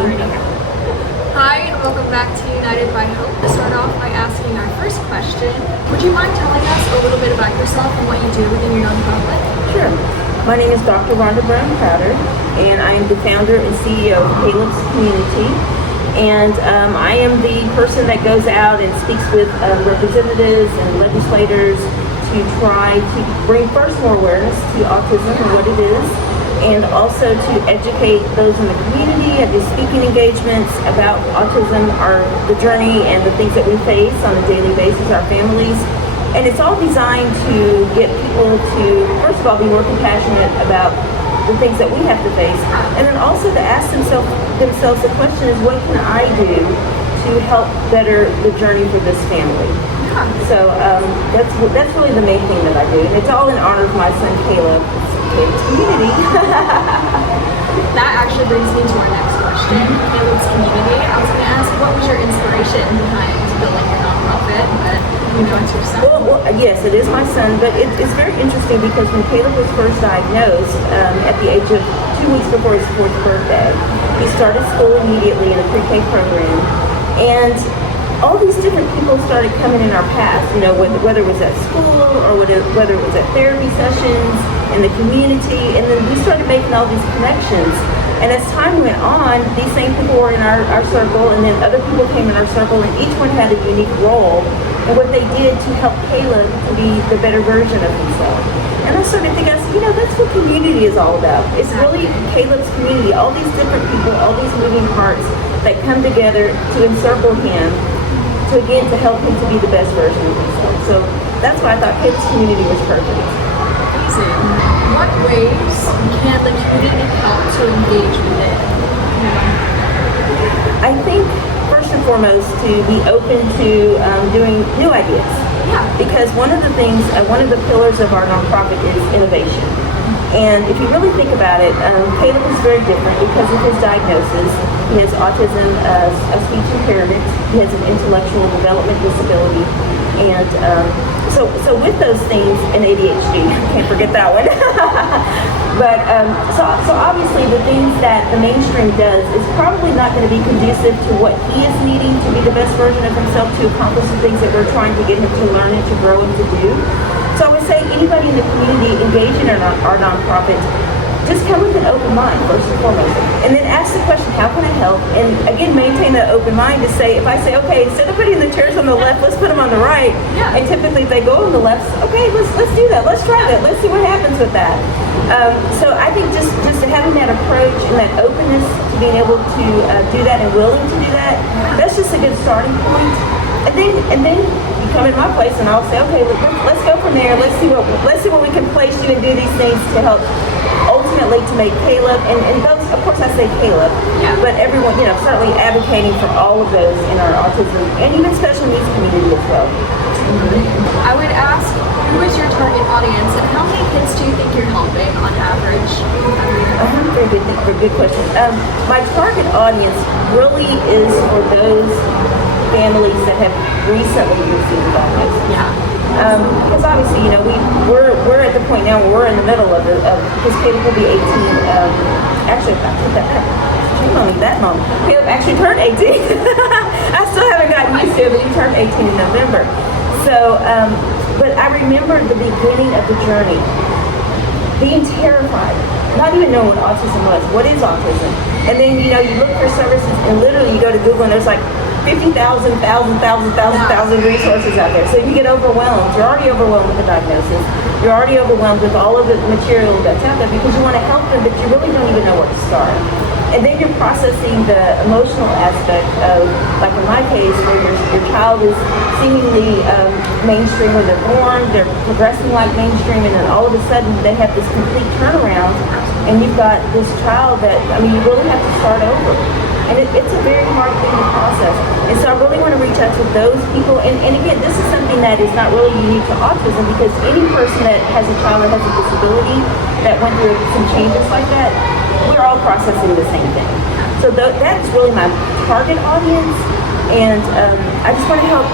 Hi, and welcome back to United by Hope. To start off by asking our first question, would you mind telling us a little bit about yourself and what you do within your nonprofit? Sure. My name is Dr. Rhonda Brown Crowder, and I am the founder and CEO of Caleb's Community. And I am the person that goes out and speaks with representatives and legislators to try to bring first more awareness to autism and what it is, and also to educate those in the community. I do speaking engagements about autism, the journey and the things that we face on a daily basis, our families. And it's all designed to get people to, first of all, be more compassionate about the things that we have to face, and then also to ask themselves the question is, what can I do to help better the journey for this family? So that's really the main thing that I do, and it's all in honor of my son Caleb. Caleb's Community. That actually brings me to our next question, Caleb's Community. I was going to ask, what was your inspiration behind building your nonprofit? But you know, it's your son. Well, yes, it is my son, but it's very interesting because when Caleb was first diagnosed at the age of 2 weeks before his 4th birthday, he started school immediately in a pre-K program, and all these different people started coming in our path, you know, whether it was at school or whether it was at therapy sessions, in the community, and then we started making all these connections. And as time went on, these same people were in our circle, and then other people came in our circle, and each one had a unique role and what they did to help Caleb to be the better version of himself. And I started thinking, I said, you know, that's what community is all about. It's really Caleb's community, all these different people, all these moving parts that come together to encircle him, to help him to be the best version of himself. So that's why I thought Caleb's Community was perfect. Amazing. What ways can the community help to engage with it? I think first and foremost to be open to doing new ideas. Yeah. Because one of the pillars of our nonprofit is innovation. And if you really think about it, Caleb is very different because of his diagnosis. He has autism, a speech impairment. He has an intellectual development disability. And so with those things, and ADHD, can't forget that one. But so obviously the things that the mainstream does is probably not going to be conducive to what he is needing to be the best version of himself, to accomplish the things that we're trying to get him to learn and to grow and to do. So I would say anybody in the community engaging in our nonprofit, just come with an open mind first and foremost, and then ask the question, how can I help? And again, maintain that open mind to say, if I say, okay, instead of putting the chairs on the left, let's put them on the right. Yeah. And typically if they go on the left, okay, let's do that. Let's try that. Let's see what happens with that. So I think just having that approach and that openness to being able to do that and willing to do that, that's just a good starting point. And then you come in my place and I'll say, okay, let's go from there. Let's see what we can place you and do these things to help ultimately to make Caleb, and those, of course I say Caleb, but everyone, you know, certainly advocating for all of those in our autism and even special needs community as well. I would ask, who is your target audience and how many kids do you think you're helping on average? Very good question. My target audience really is for those families that have recently received a diagnosis. Yeah. Because obviously, you know, we're at the point now where we're in the middle of because Caleb will be 18. Actually, I take that back. She's only that long. Caleb actually turned 18. I still haven't gotten used to it, but he turned 18 in November. So, but I remember the beginning of the journey, being terrified, not even knowing what autism was. What is autism? And then, you know, you look for services, and literally you go to Google, and there's like 50,000 resources out there. So you get overwhelmed. You're already overwhelmed with the diagnosis. You're already overwhelmed with all of the material that's out there because you want to help them, but you really don't even know where to start. And then you're processing the emotional aspect of, like in my case, where your child is seemingly mainstream when they're born, they're progressing like mainstream, and then all of a sudden they have this complete turnaround, and you've got this child that, I mean, you really have to start over. And it's a very hard thing to process. And so I really want to reach out to those people. And again, this is something that is not really unique to autism, because any person that has a child that has a disability that went through some changes like that, we're all processing the same thing. So that's really my target audience. And I just want to help.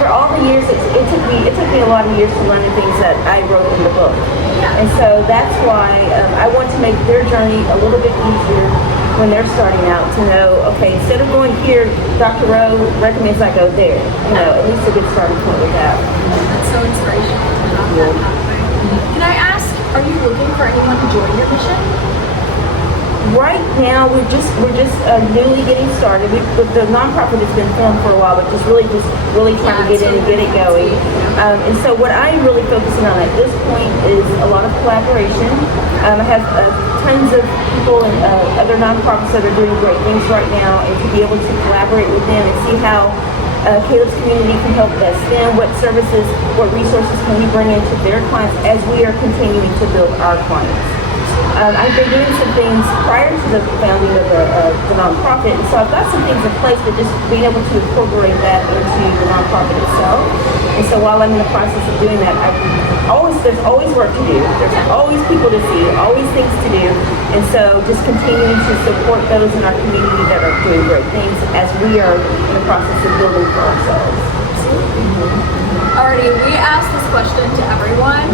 For all the years, it took me a lot of years to learn the things that I wrote in the book. And so that's why I want to make their journey a little bit easier. when they're starting out to know, okay, instead of going here, Dr. Rowe recommends I go there. You know, at least a good starting point with that. That's so inspirational to get off that pathway. Can I ask, are you looking for anyone to join your mission? Right now, we're just newly getting started. The nonprofit has been formed for a while, but just really trying to get in and get it going. And so, what I'm really focusing on at this point is a lot of collaboration. I have tons of people and other nonprofits that are doing great things right now, and to be able to collaborate with them and see how Caleb's community can help best them, what services, what resources can we bring into their clients as we are continuing to build our clients. I've been doing some things prior to the founding of the nonprofit, and so I've got some things in place, but just being able to incorporate that into the nonprofit itself. And so while I'm in the process of doing that, there's always work to do. There's always people to see, always things to do. And so just continuing to support those in our community that are doing great things as we are in the process of building for ourselves. Alrighty, we ask this question to everyone.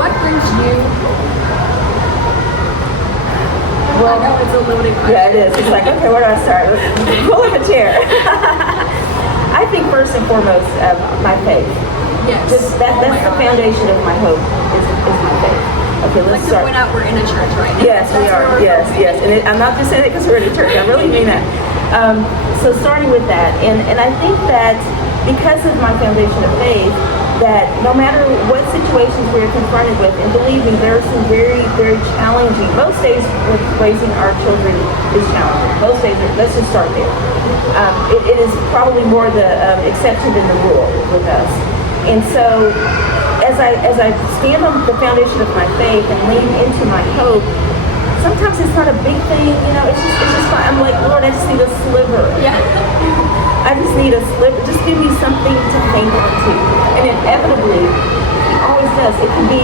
What brings you? Well, I know it's a loaded question. yeah, it is. It's like, okay, where do I start? Pull up a chair. I think first and foremost, my faith. Yes. That's the foundation of my hope is my faith. Okay, let's start. To point out we're in a church right now. Yes, we are. Yes. And I'm not just saying it because we're in a church. I really mean that. So starting with that, and I think that because of my foundation of faith, that no matter what situations we're confronted with, and believe me, there are some very, very challenging, most days with raising our children is challenging. Most days, let's just start there. It is probably more the exception than the rule with us. And so as I stand on the foundation of my faith and lean into my hope, sometimes it's not a big thing, you know, it's just fine. I'm like, Lord, I just need a sliver. Yeah. I just need a sliver. Just give me something to hang on to. And inevitably, he always does. It can be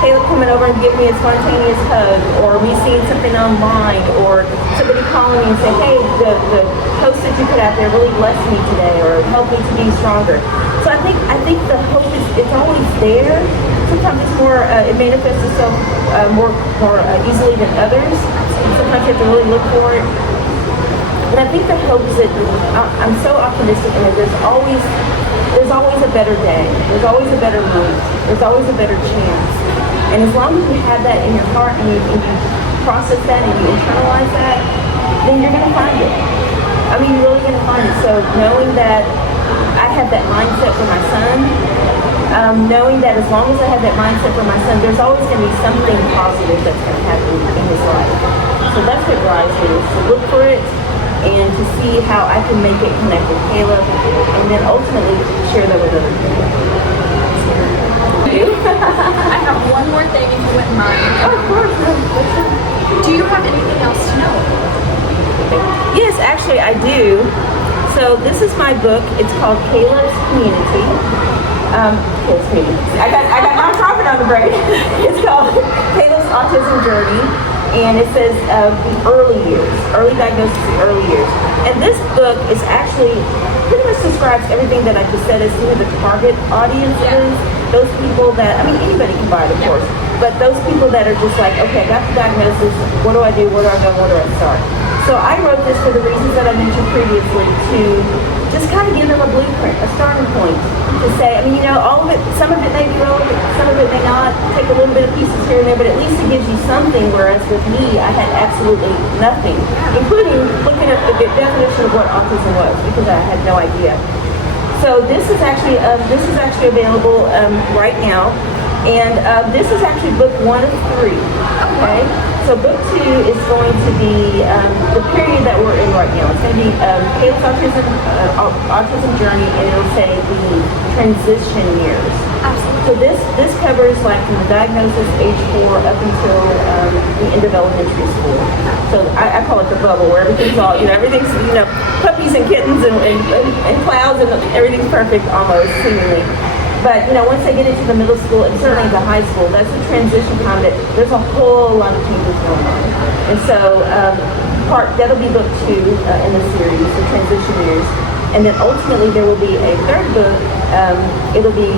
Caleb coming over and giving me a spontaneous hug, or me seeing something online, or somebody calling me and saying, hey, the post that you put out there really blessed me today, or helped me to be stronger. So I think the hope it's always there. Sometimes it's more, it manifests itself more easily than others. Sometimes you have to really look for it. But I think the hope is that I'm so optimistic in that there's always a better day. There's always a better moment. There's always a better chance. And as long as you have that in your heart and you process that and you internalize that, then you're going to find it. I mean, you're really going to find it. So knowing that I have that mindset for my son, knowing that as long as I have that mindset for my son, there's always going to be something positive that's going to happen in his life. So that's what drives me, is to look for it and to see how I can make it connect with Caleb, and then ultimately share that with other people. I have one more thing if you wouldn't mind. Oh, of course. Do you have anything else to know? Yes, actually I do. So this is my book. It's called Caleb's Community. Caleb's Community. I got nonprofit on the brain. It's called Caleb's Autism Journey. And it says the early years, early diagnosis in early years. And this book is actually pretty much describes everything that I just said as who the target audience is. Those people that, I mean, anybody can buy it, of course, but those people that are just like, okay, I got the diagnosis, what do I do, where do I go, where do I start? So I wrote this for the reasons that I mentioned previously, to just kind of give them a blueprint, a starting point, to say, I mean, you know, all of it, some of it may be relevant, some of it may not, take a little bit of pieces here and there, but at least it gives you something, whereas with me, I had absolutely nothing, including looking at the definition of what autism was, because I had no idea. So this is actually available right now, and this is actually book 1 of 3, okay? So book 2 is going to be the period that we're in right now. It's going to be Caleb's autism journey, and it'll say the transition years. Absolutely. So this covers like from the diagnosis age 4 up until the end of elementary school. So I call it the bubble, where everything's all, you know, everything's, you know, puppies and kittens and clouds and everything's perfect almost seemingly. But, you know, once they get into the middle school and certainly into high school, that's a transition time that there's a whole lot of changes going on. And so that'll be book 2 in the series, the transition years. And then ultimately there will be a third book. It'll be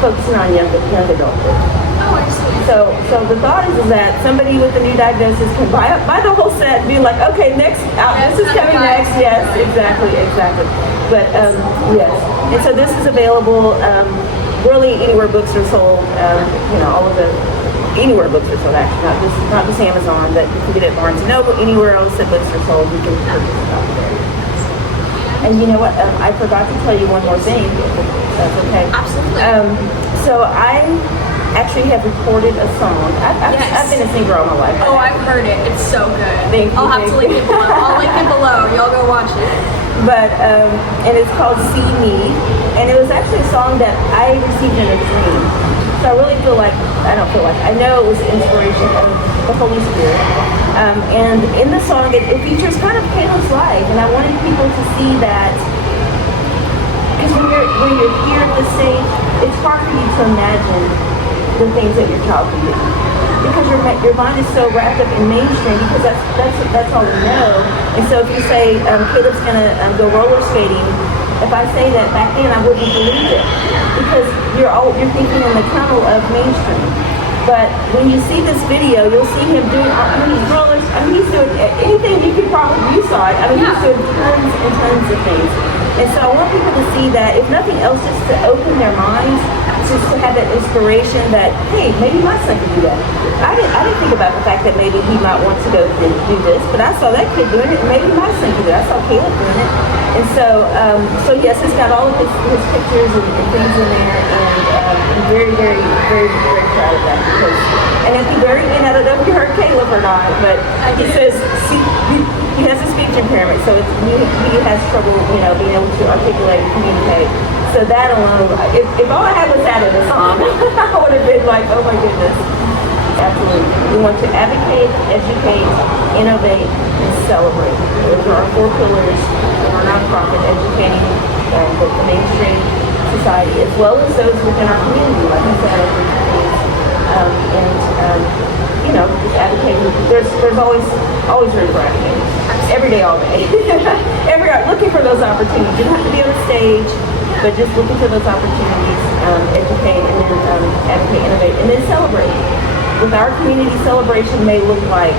focusing on young adulthood. Oh, I see. So the thought is that somebody with a new diagnosis can buy the whole set and be like, okay, next, this is coming next. Yes, exactly. But yes, and so this is available really anywhere books are sold. All of the anywhere books are sold. Actually, not just Amazon, but you can get it at Barnes and Noble. Anywhere else that books are sold, you can purchase it out there. And you know what? I forgot to tell you one more thing. If that's okay. Absolutely. So I actually have recorded a song. I've been a singer all my life. Oh, I've heard it. It's so good. Thank you, I'll have to thank link it below. I'll link it below. Y'all go watch it. But and it's called "See Me," and it was actually a song that I received in a dream. So I really I know it was inspiration of the Holy Spirit. And in the song, it features kind of Caleb's life, and I wanted people to see that. Because when you're here at this stage, it's hard for you to imagine the things that your child can do. Because your mind is so wrapped up in mainstream, because that's all we know. And so if you say Caleb's gonna go roller skating, if I say that back then, I wouldn't believe it, because you're thinking in the tunnel of mainstream. But when you see this video, you'll see him doing. He's rollers. He's doing anything you could you saw it. He's doing tons and tons of things. And so I want people to see that, if nothing else, just to open their minds, just to have that inspiration that, hey, maybe my son could do that. I didn't think about the fact that maybe he might want to go and do this, but I saw that kid doing it, and maybe my son could do it. I saw Caleb doing it. And so yes, it's got all of his pictures and things in there, and I'm very, very, very, very proud of that. And at the very end, I don't know if you heard Caleb or not, but he says, he has a speech impairment, so he has trouble, being able to articulate and communicate. So that alone, if all I had was that in the song, I would have been like, oh my goodness. Absolutely. We want to advocate, educate, innovate, and celebrate. Those are our 4 pillars of our nonprofit, educating the mainstream society, as well as those within our community, like I said, just advocating. There's always room for advocating. Every day, all day. Looking for those opportunities. You don't have to be on the stage, but just looking for those opportunities, educate, and then advocate, innovate, and then celebrate. With our community, celebration may look like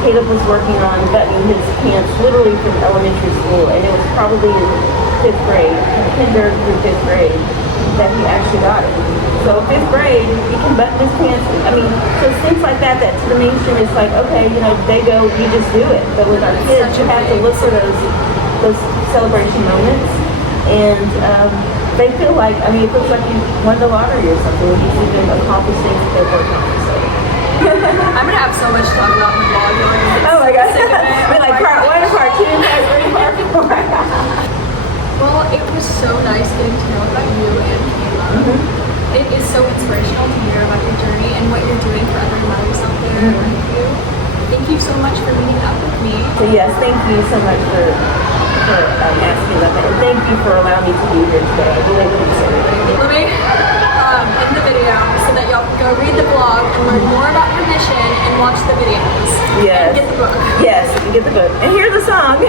Caleb was working on buttoning his pants literally from elementary school, and it was probably in 5th grade, kinder through 5th grade, that he actually got it. So 5th grade, he can button his pants. So things like that to the mainstream, it's like, okay, they go, you just do it. But with our kids, you have to look for those celebration moments, and they feel like, it feels like you won the lottery or something when you see them accomplish things that they're working on. So. I'm gonna have so much to talk about in the vlog. Oh my God. We're like part 1, part 2, part 3, part 4. Well, it was so nice getting to know about you and Caleb. It is so inspirational to hear about your journey and what you're doing for other mothers out there around you. Thank you so much for meeting up with me. So yes, thank you so much for asking that, and thank you for allowing me to be here today. I really appreciate it. Let me end the video so that y'all can go read the blog and learn more about your mission and watch the videos. Yes. And get the book. Yes, and get the book. And hear the song.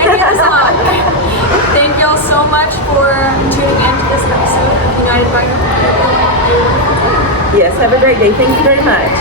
Thank y'all so much for tuning in to this episode of United by Your Heart. Yes, have a great day. Thank you very much.